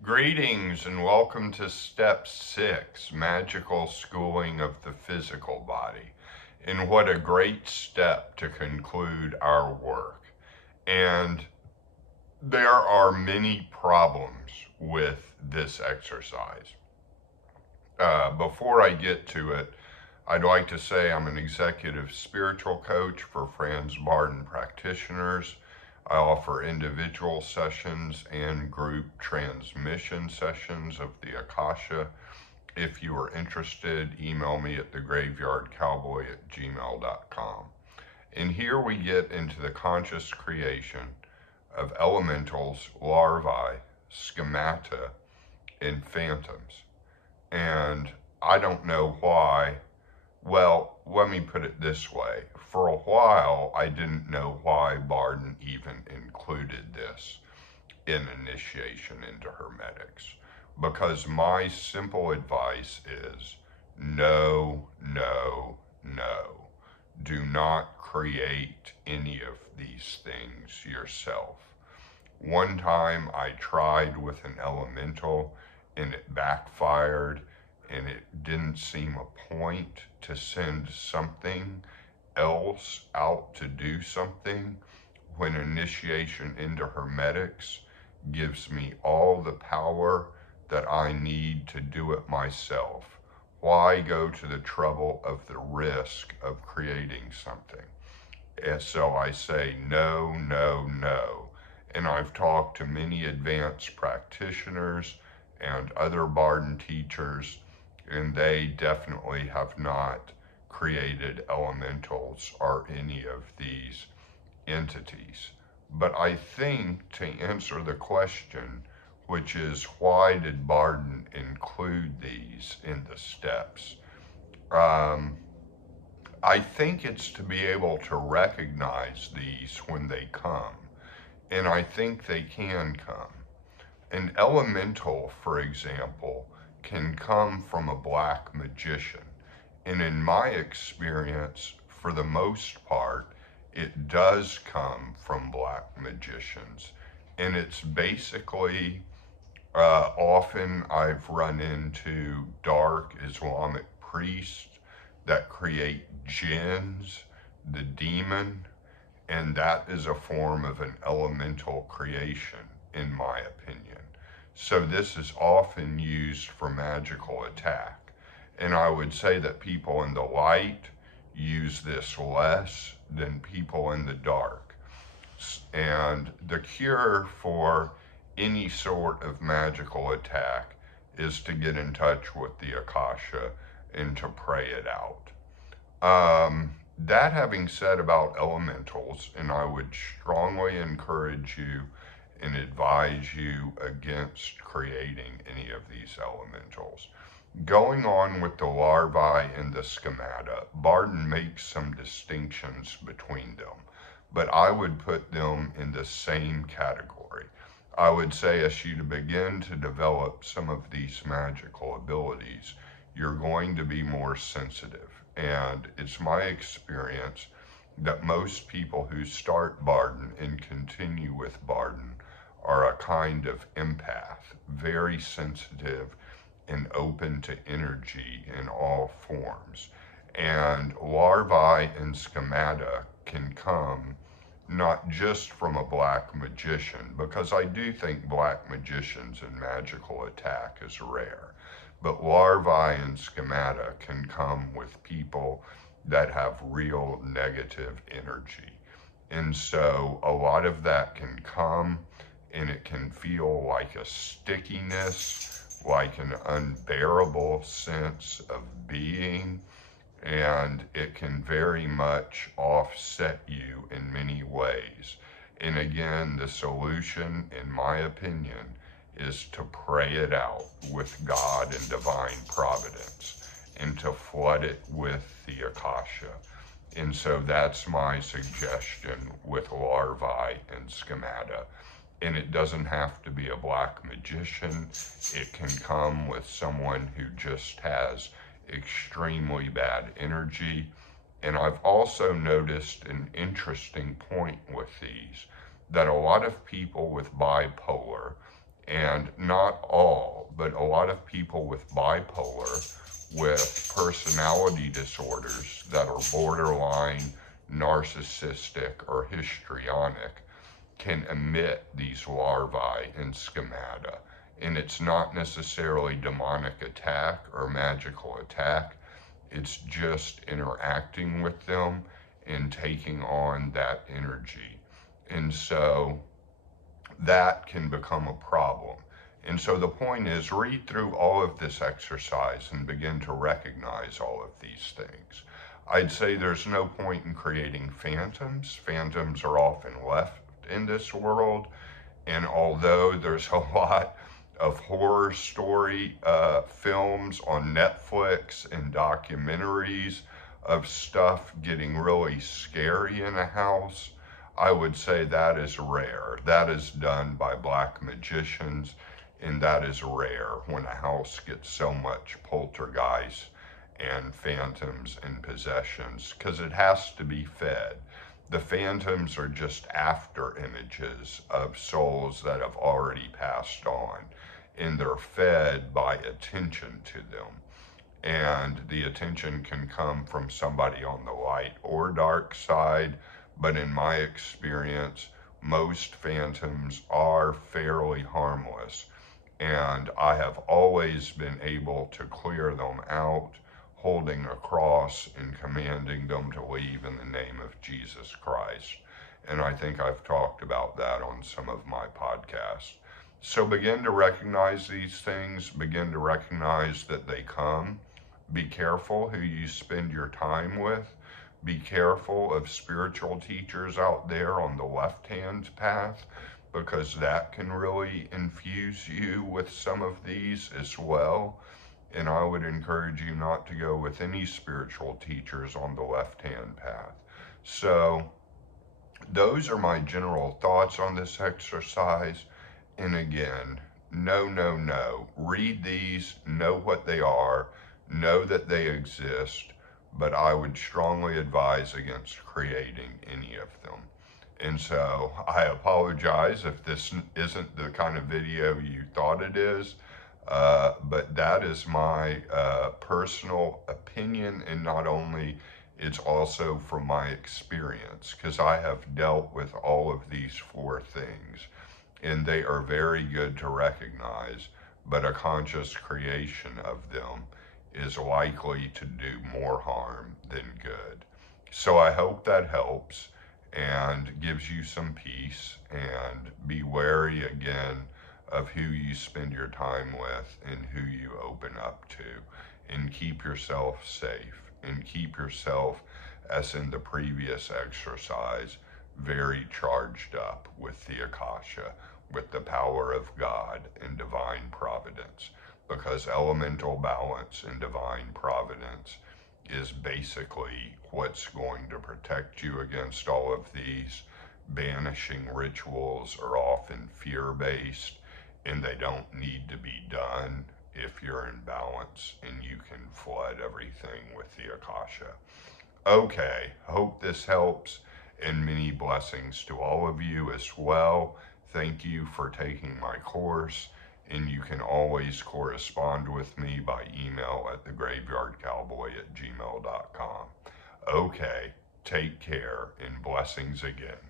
Greetings and welcome to Step 6, Magical Schooling of the Physical Body. And what a great step to conclude our work. And there are many problems with this exercise. Before I get to it, I'd like to say I'm an executive spiritual coach for Franz Barden practitioners. I offer individual sessions and group transmission sessions of the Akasha. If you are interested, email me at thegraveyardcowboy@gmail.com. And here we get into the conscious creation of elementals, larvae, schemata, and phantoms. And I don't know why. Well, let me put it this way. For a while, I didn't know why Barden even included this in initiation into Hermetics. Because my simple advice is no, no, no. Do not create any of these things yourself. One time I tried with an elemental and it backfired, and it didn't seem a point to send something else out to do something when initiation into Hermetics gives me all the power that I need to do it myself. Why go to the trouble of the risk of creating something? And so I say no, no, no. And I've talked to many advanced practitioners and other Barden teachers, and they definitely have not created elementals or any of these entities. But I think to answer the question, which is why did Barden include these in the steps? I think it's to be able to recognize these when they come, and I think they can come. An elemental, for example, can come from a black magician, and in my experience, for the most part, it does come from black magicians, and it's basically often I've run into dark Islamic priests that create jinns, the demon, and that is a form of an elemental creation, in my opinion. So this is often used for magical attack. And I would say that people in the light use this less than people in the dark. And the cure for any sort of magical attack is to get in touch with the Akasha and to pray it out. That having said about elementals, and I would strongly encourage you and advise you against creating any of these elementals. Going on with the larvae and the schemata, Barden makes some distinctions between them, but I would put them in the same category. I would say as you begin to develop some of these magical abilities, you're going to be more sensitive. And it's my experience that most people who start Barden and continue with Barden are a kind of empath, very sensitive and open to energy in all forms. And larvae and schemata can come not just from a black magician, because I do think black magicians and magical attack is rare, but larvae and schemata can come with people that have real negative energy. And so a lot of that can come and it can feel like a stickiness, like an unbearable sense of being, and it can very much offset you in many ways. And again, the solution, in my opinion, is to pray it out with God and divine providence and to flood it with the Akasha. And so that's my suggestion with larvae and schemata. And it doesn't have to be a black magician. It can come with someone who just has extremely bad energy. And I've also noticed an interesting point with these, that a lot of people with bipolar And not all, but a lot of people with bipolar, with personality disorders that are borderline narcissistic or histrionic, can emit these larvae and schemata. And it's not necessarily demonic attack or magical attack. It's just interacting with them and taking on that energy. And so that can become a problem. And so the point is, read through all of this exercise and begin to recognize all of these things. I'd say there's no point in creating phantoms. Phantoms are often left in this world. And although there's a lot of horror story films on Netflix and documentaries of stuff getting really scary in a house, I would say that is rare. That is done by black magicians, and that is rare when a house gets so much poltergeist and phantoms and possessions, because it has to be fed. The phantoms are just after images of souls that have already passed on, and they're fed by attention to them. And the attention can come from somebody on the light or dark side, but in my experience, most phantoms are fairly harmless. And I have always been able to clear them out, holding a cross and commanding them to leave in the name of Jesus Christ. And I think I've talked about that on some of my podcasts. So begin to recognize these things, begin to recognize that they come. Be careful who you spend your time with. Be careful of spiritual teachers out there on the left-hand path, because that can really infuse you with some of these as well. And I would encourage you not to go with any spiritual teachers on the left-hand path. So those are my general thoughts on this exercise. And again, no. Read these, know what they are, know that they exist, but I would strongly advise against creating any of them. And so I apologize if this isn't the kind of video you thought it is. But that is my personal opinion, and not only, it's also from my experience, because I have dealt with all of these four things, and they are very good to recognize, but a conscious creation of them is likely to do more harm than good. So I hope that helps and gives you some peace, and be wary again of who you spend your time with and who you open up to, and keep yourself safe, and keep yourself, as in the previous exercise, very charged up with the Akasha, with the power of God and divine providence, because elemental balance and divine providence is basically what's going to protect you against all of these. Banishing rituals are often fear-based, and they don't need to be done if you're in balance, and you can flood everything with the Akasha. Okay, hope this helps, and many blessings to all of you as well. Thank you for taking my course, and you can always correspond with me by email at thegraveyardcowboy@gmail.com. Okay, take care, and blessings again.